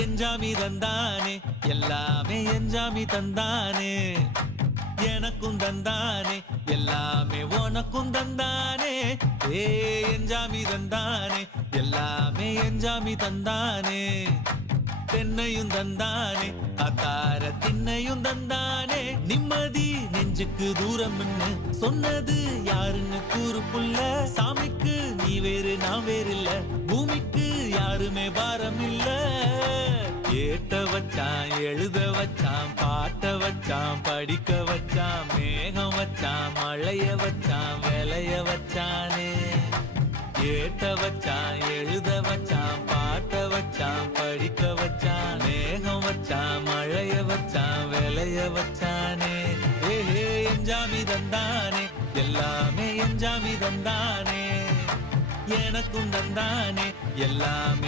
என்ஜாமி தந்தானே எல்லாமே என்ஜாமி தந்தானே எனக்கும் தந்தானே எல்லாமே உனக்கும் தந்தானே ஏ என்ஜாமி தந்தானே எல்லாமே என்ஜாமி தந்தானே தென்னையும் தந்தானே அத்தார திண்ணையும் தந்தானே நிம்மதி நெஞ்சுக்கு தூரம்னு சொன்னது யாருன்னு கூறு புள்ள சாமிக்கு நீ வேறு நான் வேறு இல்ல பூமிக்கு யாருமே பாரம் இல்ல ஏட்ட வச்சான் எழுத வச்சான் பாட்ட வச்சான் படிக்க வச்சான் மேகம் வச்சான் மழைய வச்சான் விளைய வச்சானே ஏட்ட வச்சான் எழுத வச்சான் பாட்ட வச்சான் படிக்க வச்சான் மேகம் வச்சான் மழைய வச்சான் விளைய வச்சானே ஏஹே என்ஜாமி தந்தானே எல்லாமே என்ஜாமி தந்தானே எனக்கும் தந்தானே எல்லாமே